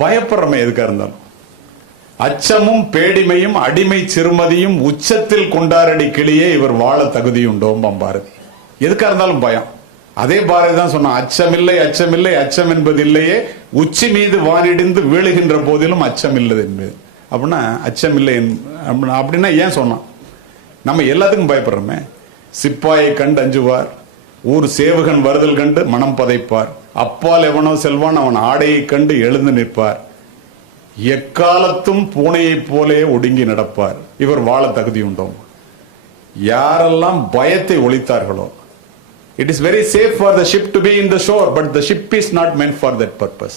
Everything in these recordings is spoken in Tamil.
பயப்படுறமே எதுக்கா இருந்தாலும். அச்சமும் பேடிமையும் அடிமை சிறுமதியும் உச்சத்தில் கொண்டாரடி கிளியே இவர் வாழ தகுதியுண்டோம் பாரதி. எதுக்கா இருந்தாலும் பயம். அதே பாரதி தான் சொன்னான், அச்சமில்லை அச்சமில்லை அச்சம் என்பது இல்லையே, உச்சி மீது வானிடிந்து வீழுகின்ற போதிலும் அச்சம் இல்லை என்பது. அப்படின்னா அச்சம் இல்லை அப்படின்னா ஏன் சொன்னான்? நம்ம எல்லாத்துக்கும் பயப்படுறோமே. சிப்பாயை கண்டு அஞ்சுவார், ஊர் சேவகன் வருதல் கண்டு மனம் பதைப்பார், அப்பால் எவனோ செல்வான் அவன் ஆடையை கண்டு எழுந்து நிற்பார், எக்காலத்தும் பூனையைப் போலே ஒடுங்கி நடப்பார், இவர் வாழ தகுதியுண்டோம். யாரெல்லாம் பயத்தை ஒழித்தார்களோ, it is very safe for the ship to be in the shore, but the ship is not meant for that purpose.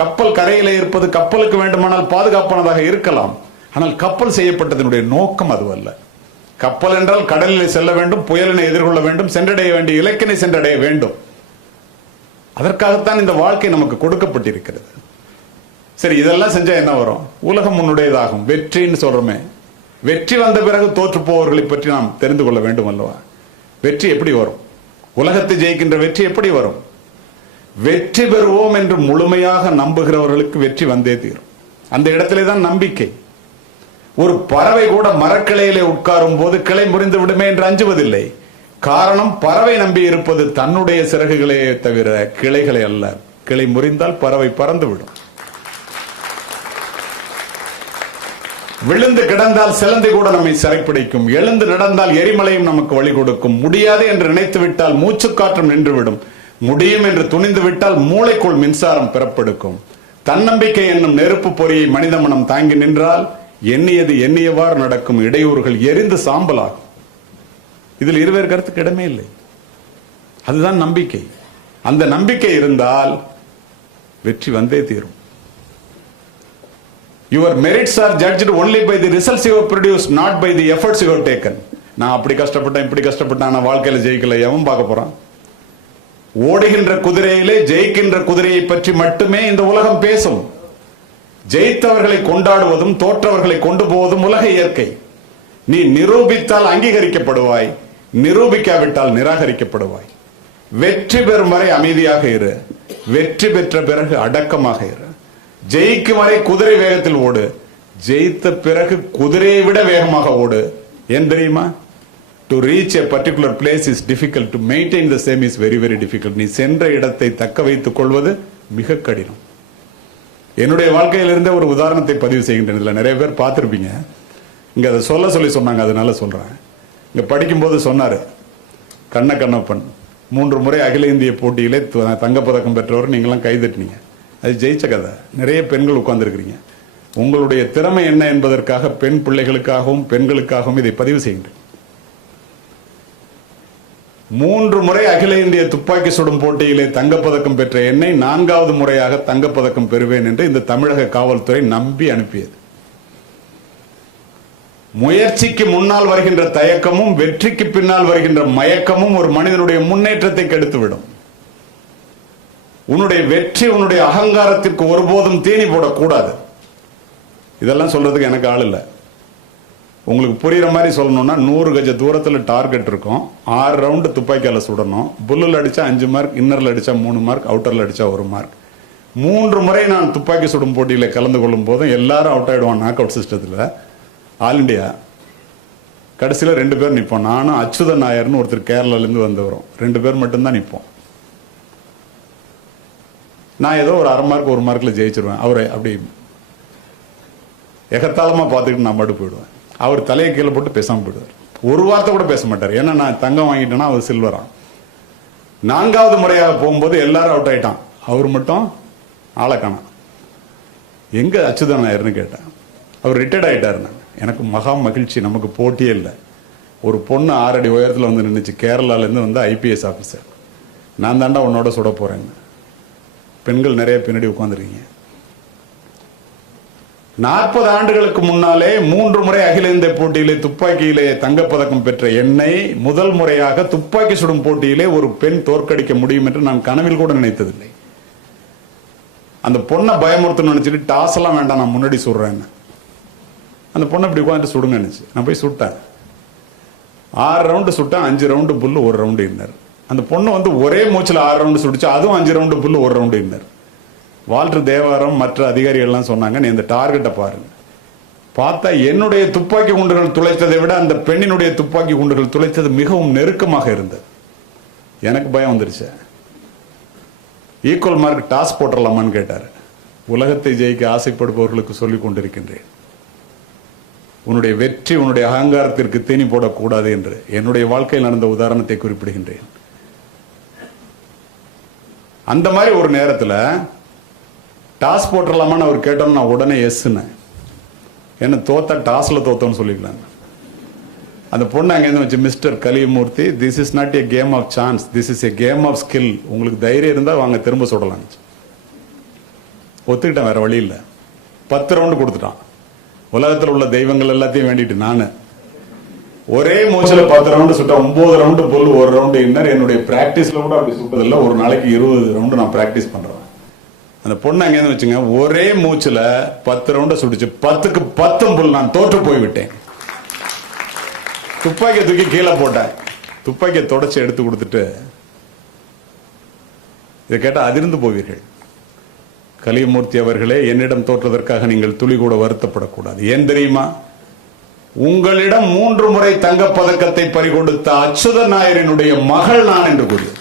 கப்பல் கரையிலே இருப்பது கப்பலுக்கு வேண்டுமானால் பாதுகாப்பானதாக இருக்கலாம், ஆனால் கப்பல் செய்யப்பட்டதனுடைய நோக்கம் அதுவல்ல. கப்பல் என்றால் கடலில் செல்ல வேண்டும், புயலினை எதிர்கொள்ள வேண்டும், சென்றடைய வேண்டிய இலக்கினை சென்றடைய வேண்டும். அதற்காகத்தான் இந்த வாழ்க்கை நமக்கு கொடுக்கப்பட்டிருக்கிறது. சரி, இதெல்லாம் செஞ்சா என்ன வரும்? உலகம் உன்னுடையதாகும், வெற்றின்னு சொல்றோமே. வெற்றி வந்த பிறகு தோற்று போவர்களை பற்றி நாம் தெரிந்து கொள்ள வேண்டும் அல்லவா? வெற்றி எப்படி வரும்? உலகத்தை ஜெயிக்கின்ற வெற்றி எப்படி வரும்? வெற்றி பெறுவோம் என்று முழுமையாக நம்புகிறவர்களுக்கு வெற்றி வந்தே தீரும். அந்த இடத்திலே தான் நம்பிக்கை. ஒரு பறவை கூட மரக்கிளையிலே உட்காரும் போது கிளை முறிந்து விடுமே என்று அஞ்சுவதில்லை. காரணம், பறவை நம்பி இருப்பது தன்னுடைய சிறகுகளே தவிர கிளைகளை அல்ல. கிளை முறிந்தால் பறவை பறந்து விடும். விழுந்து கிடந்தால் சிலந்தி கூட நம்மை சிறைப்பிடிக்கும், எழுந்து நடந்தால் எரிமலையும் நமக்கு வழி கொடுக்கும், முடியாது என்று நினைத்து விட்டால் மூச்சுக்காற்றும் நின்றுவிடும், முடியும் என்று துணிந்து விட்டால் மூளைக்குள் மின்சாரம் பிறப்பெடுக்கும். தன்னம்பிக்கை என்னும் நெருப்பு பொறியை மனித மனம் தாங்கி நின்றால் எண்ணியது எண்ணியவாறு நடக்கும், இடையூறுகள் எரிந்து சாம்பலாகும். இதில் இருவேறு கருத்துக்கு இடமே இல்லை. அதுதான் நம்பிக்கை. அந்த நம்பிக்கை இருந்தால் வெற்றி வந்தே தீரும். Your merits are judged only by the results you have produced, not by the efforts you have taken. நான் அப்படி கஷ்டப்பட்டேன் இப்படி கஷ்டப்பட்டேன், நான் வாழ்க்கையில ஜெயிக்கல, எவன் பார்க்க போறான்? ஓடுகின்ற குதிரையிலே ஜெயிக்கின்ற குதிரையை பற்றி மட்டுமே இந்த உலகம் பேசும். ஜெயித்தவர்களை கொண்டாடுவதும் தோற்றவர்களை கொண்டு போவதும் உலக இயற்கை. நீ நிரூபித்தால் அங்கீகரிக்கப்படுவாய், நிரூபிக்காவிட்டால் நிராகரிக்கப்படுவாய். வெற்றி பெறும் வரை அமைதியாக இரு, வெற்றி பெற்ற பிறகு அடக்கமாக இரு. ஜெயிக்கும் வரை குதிரை வேகத்தில் ஓடு, ஜெயித்த பிறகு குதிரையை விட வேகமாக ஓடு. ஏன் தெரியுமா? To reach a particular place is difficult, to maintain the same is very very difficult. நீ சென்ற இடத்தை தக்க வைத்துக் கொள்வது மிக கடினம். என்னுடைய வாழ்க்கையிலிருந்தே ஒரு உதாரணத்தை பதிவு செய்கின்றேன். இதில் நிறைய பேர் பார்த்துருப்பீங்க. இங்கே அதை சொல்லி சொன்னாங்க, அதனால சொல்கிறேன். இங்கே படிக்கும்போது சொன்னார் கண்ணப்பன் 3 முறை அகில இந்திய போட்டியிலே தங்கப்பதக்கம் பெற்றவர், நீங்களாம் கைதட்டினீங்க. அது ஜெயிச்ச கதை. நிறைய பெண்கள் உட்கார்ந்துருக்கிறீங்க. உங்களுடைய திறமை என்ன என்பதற்காக பெண் பிள்ளைகளுக்காகவும் பெண்களுக்காகவும் இதை பதிவு செய்கின்றேன். 3 முறை அகில இந்திய துப்பாக்கி சுடும் போட்டியிலே தங்கப்பதக்கம் பெற்ற என்னை 4வது முறையாக தங்கப்பதக்கம் பெறுவேன் என்று இந்த தமிழக காவல்துறை நம்பி அனுப்பியது. முயற்சிக்கு முன்னால் வருகின்ற தயக்கமும் வெற்றிக்கு பின்னால் வருகின்ற மயக்கமும் ஒரு மனிதனுடைய முன்னேற்றத்தை கெடுத்துவிடும். உன்னுடைய வெற்றி உன்னுடைய அகங்காரத்திற்கு ஒருபோதும் தீனி போடக்கூடாது. இதெல்லாம் சொல்றதுக்கு எனக்கு ஆள் இல்லை. உங்களுக்கு புரியுற மாதிரி சொல்லணும்னா 100 கஜ தூரத்தில் டார்கெட் இருக்கும், 6 ரவுண்டு துப்பாக்கியால சுடணும். புல்லில் அடிச்சா 5 மார்க், இன்னரில் அடிச்சா 3 மார்க், அவுட்டரில் அடிச்சா 1 மார்க். 3 முறை நான் துப்பாக்கி சுடும் போட்டியில் கலந்து கொள்ளும் போதும் எல்லாரும் அவுட் ஆயிடுவான் நாக் அவுட் சிஸ்டத்தில். ஆல் இண்டியா கடைசியில் 2 பேர் நிற்போம். நானும் அச்சுதன் நாயர்னு ஒருத்தர் கேரளாலேருந்து வந்து வரும், 2 பேர் மட்டும்தான் நிற்போம். நான் ஏதோ ஒரு 1/2 மார்க் 1 மார்க்கில் ஜெயிச்சிருவேன். அவரை அப்படி எகத்தாளமாக பார்த்துக்கிட்டு நான் மட்டும் போயிடுவேன். அவர் தலையை கீழே போட்டு பேசாமல் போயிடுவார். ஒரு வார்த்தை கூட பேச மாட்டார். ஏன்னா நான் தங்கம் வாங்கிட்டேன்னா அவர் சில்வரான். 4வது முறையாக போகும்போது எல்லாரும் அவுட் ஆயிட்டான், அவர் மட்டும் ஆளை காணாம். எங்க அச்சுதன் நாயர்னு கேட்டேன். அவர் ரிட்டையர்ட் ஆயிட்டாருன்னு. எனக்கு மகா மகிழ்ச்சி. நமக்கு போட்டியே இல்லை. ஒரு பொண்ணு 6 அடி உயரத்தில் வந்து நின்றுச்சு, கேரளாலேருந்து வந்து IPS ஆஃபீஸர். நான் தாண்டா உன்னோட சுட போறேன்னு. பெண்கள் நிறைய பின்னாடி உட்கார்ந்துருக்கீங்க. 40 ஆண்டுகளுக்கு முன்னாலே 3 முறை அகில இந்திய போட்டியிலே துப்பாக்கியிலே தங்கப்பதக்கம் பெற்ற என்னை முதல் முறையாக துப்பாக்கி சுடும் போட்டியிலே ஒரு பெண் தோற்கடிக்க முடியும் என்று நான் கனவில் கூட நினைத்ததில்லை. அந்த பொண்ணை பயமுறுத்தணும்னு நினைச்சிட்டு டாஸ் எல்லாம் வேண்டாம், நான் முன்னாடி சுடுறேன். அந்த பொண்ணை இப்படி உட்காந்து சுடுங்க நினைச்சு நான் போய் சுட்டேன். 6 ரவுண்டு சுட்டேன், 5 ரவுண்டு புல்லு 1 ரவுண்டு இன்னர். அந்த பொண்ணு வந்து ஒரே மூச்சில் 6 ரவுண்டு சுடிச்சு, அதுவும் 5 ரவுண்டு புல்லு 1 ரவுண்டு இன்னர். வால்டர் தேவாரம் மற்ற அதிகாரிகள்லாம் சொன்னாங்க, நீ இந்த டார்கெட்டை பாருங்க. பார்த்தா என்னுடைய துப்பாக்கி குண்டுகள் துளைத்ததை விட அந்த பெண்ணினுடைய துப்பாக்கி குண்டுகள் துளைத்தது மிகவும் நெருக்கமாக இருந்தது. எனக்கு பயம் வந்துருச்சு. ஈக்குவல் மார்க் டாஸ் போட்டுடலாமான்னு கேட்டார். உலகத்தை ஜெயிக்க ஆசைப்படுபவர்களுக்கு சொல்லிக் கொண்டிருக்கின்றேன், உன்னுடைய வெற்றி உன்னுடைய அகங்காரத்திற்கு தீனி போடக்கூடாது என்று. என்னுடைய வாழ்க்கையில் நடந்த உதாரணத்தை குறிப்பிடுகின்றேன். அந்த மாதிரி ஒரு நேரத்தில் டாஸ் போட்டுடலாமான்னு அவர் கேட்டோம். நான் உடனே எஸ்ன்னு, என்ன தோத்தா டாஸ்ல தோத்தோன்னு சொல்லிக்கலாம். அந்த பொண்ணு அங்கேருந்து வச்சு, mister Kaliyamoorthy, this is not a game of chance, this is a game of skill. உங்களுக்கு தைரியம் இருந்தால் வாங்க திரும்ப சொல்லலாம். ஒத்துக்கிட்டேன், வேற வழி இல்லை. 10 ரவுண்டு கொடுத்துட்டான். உலகத்தில் உள்ள தெய்வங்கள் எல்லாத்தையும் வேண்டிட்டு நான் ஒரே மூச்சில் 10 ரவுண்டு சுட்டேன். 9 ரவுண்டு புல், 1 ரவுண்டு இன்னர். என்னுடைய பிராக்டிஸ்ல கூட அப்படி சுட்டதில்லை. ஒரு நாளைக்கு 20 ரவுண்டு நான் பிராக்டிஸ் பண்றேன். அந்த பொண்ணு அங்கேருந்து வச்சுங்க, ஒரே மூச்சுல 10 ரவுண்டை சுட்டுச்சு. 10க்கு 10 புல். நான் தோற்று போய்விட்டேன். துப்பாக்கியை தூக்கி கீழே போட்டேன். துப்பாக்கியை தொடச்சி எடுத்து கொடுத்துட்டு, இதை கேட்டா அதிர்ந்து போவீர்கள். கலியமூர்த்தி அவர்களே, என்னிடம் தோற்றதற்காக நீங்கள் துளி கூட வருத்தப்படக்கூடாது. ஏன் தெரியுமா? உங்களிடம் 3 முறை தங்கப்பதக்கத்தை பறிகொடுத்த அச்சுதன் நாயரினுடைய மகள் நான் என்று கூறியது.